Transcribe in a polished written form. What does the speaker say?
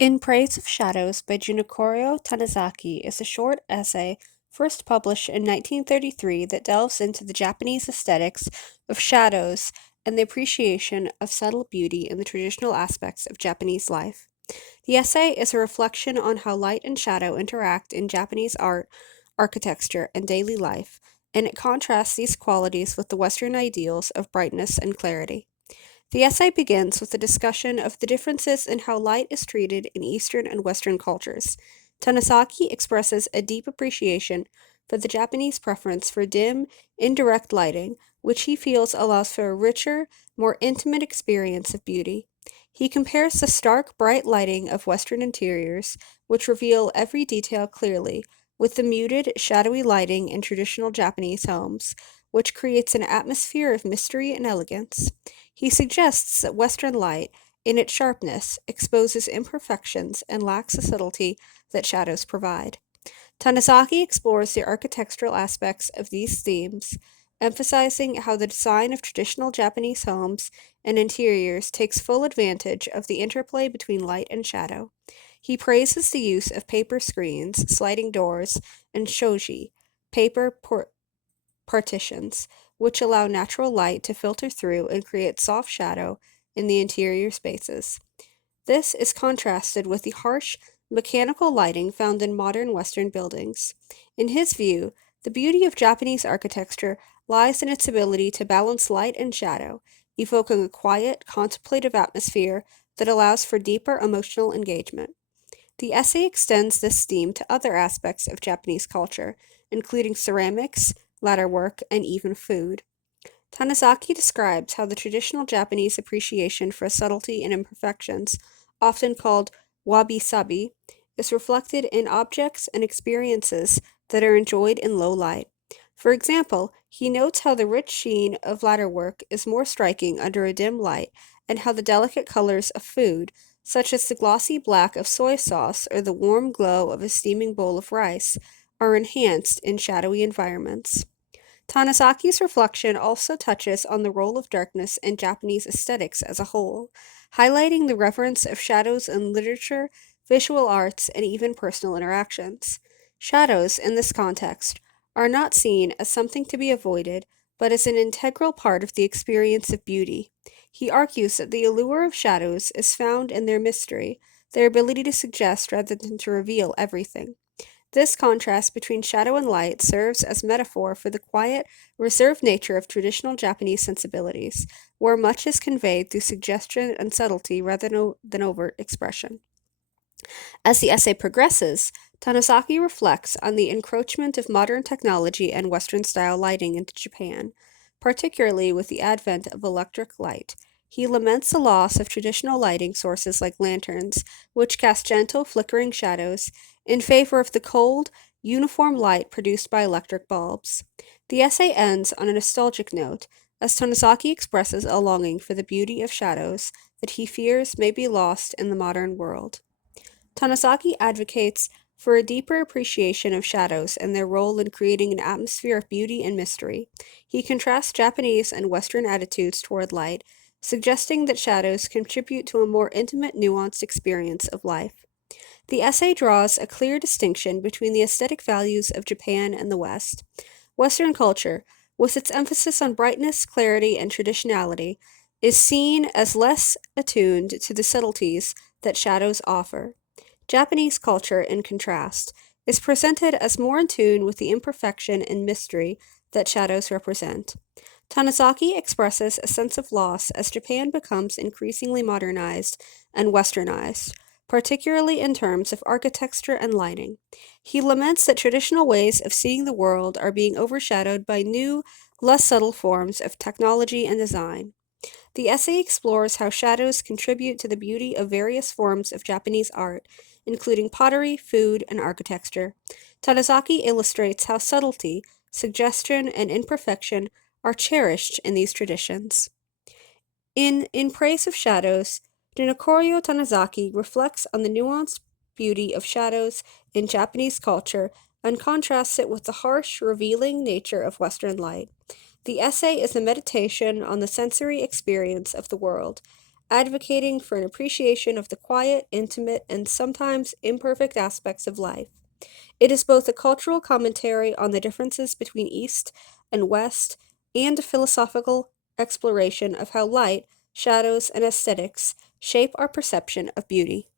In Praise of Shadows by Jun'ichirō Tanizaki is a short essay first published in 1933 that delves into the Japanese aesthetics of shadows and the appreciation of subtle beauty in the traditional aspects of Japanese life. The essay is a reflection on how light and shadow interact in Japanese art, architecture, and daily life, and it contrasts these qualities with the Western ideals of brightness and clarity. The essay begins with a discussion of the differences in how light is treated in Eastern and Western cultures. Tanizaki expresses a deep appreciation for the Japanese preference for dim, indirect lighting, which he feels allows for a richer, more intimate experience of beauty. He compares the stark, bright lighting of Western interiors, which reveal every detail clearly, with the muted, shadowy lighting in traditional Japanese homes, which creates an atmosphere of mystery and elegance. He suggests that Western light, in its sharpness, exposes imperfections and lacks the subtlety that shadows provide. Tanizaki explores the architectural aspects of these themes, emphasizing how the design of traditional Japanese homes and interiors takes full advantage of the interplay between light and shadow. He praises the use of paper screens, sliding doors, and shoji, partitions, which allow natural light to filter through and create soft shadow in the interior spaces. This is contrasted with the harsh, mechanical lighting found in modern Western buildings. In his view, the beauty of Japanese architecture lies in its ability to balance light and shadow, evoking a quiet, contemplative atmosphere that allows for deeper emotional engagement. The essay extends this theme to other aspects of Japanese culture, including ceramics, ladderwork, and even food. Tanizaki describes how the traditional Japanese appreciation for subtlety and imperfections, often called wabi-sabi, is reflected in objects and experiences that are enjoyed in low light. For example, he notes how the rich sheen of ladderwork is more striking under a dim light, and how the delicate colors of food, such as the glossy black of soy sauce or the warm glow of a steaming bowl of rice, are enhanced in shadowy environments. Tanazaki's reflection also touches on the role of darkness in Japanese aesthetics as a whole, highlighting the reverence of shadows in literature, visual arts, and even personal interactions. Shadows, in this context, are not seen as something to be avoided, but as an integral part of the experience of beauty. He argues that the allure of shadows is found in their mystery, their ability to suggest rather than to reveal everything. This contrast between shadow and light serves as metaphor for the quiet, reserved nature of traditional Japanese sensibilities, where much is conveyed through suggestion and subtlety rather than overt expression. As the essay progresses, Tanizaki reflects on the encroachment of modern technology and Western style lighting into Japan, particularly with the advent of electric light. He laments the loss of traditional lighting sources like lanterns, which cast gentle, flickering shadows, in favor of the cold, uniform light produced by electric bulbs. The essay ends on a nostalgic note, as Tanizaki expresses a longing for the beauty of shadows that he fears may be lost in the modern world. Tanizaki advocates for a deeper appreciation of shadows and their role in creating an atmosphere of beauty and mystery. He contrasts Japanese and Western attitudes toward light, suggesting that shadows contribute to a more intimate, nuanced experience of life. The essay draws a clear distinction between the aesthetic values of Japan and the West. Western culture, with its emphasis on brightness, clarity, and traditionality, is seen as less attuned to the subtleties that shadows offer. Japanese culture, in contrast, is presented as more in tune with the imperfection and mystery that shadows represent. Tanizaki expresses a sense of loss as Japan becomes increasingly modernized and westernized, particularly in terms of architecture and lighting. He laments that traditional ways of seeing the world are being overshadowed by new, less subtle forms of technology and design. The essay explores how shadows contribute to the beauty of various forms of Japanese art, including pottery, food, and architecture. Tanizaki illustrates how subtlety, suggestion, and imperfection are cherished in these traditions. In Praise of Shadows, Jun'ichirō Tanizaki reflects on the nuanced beauty of shadows in Japanese culture and contrasts it with the harsh, revealing nature of Western light. The essay is a meditation on the sensory experience of the world, advocating for an appreciation of the quiet, intimate, and sometimes imperfect aspects of life. It is both a cultural commentary on the differences between East and West and a philosophical exploration of how light, shadows, and aesthetics shape our perception of beauty.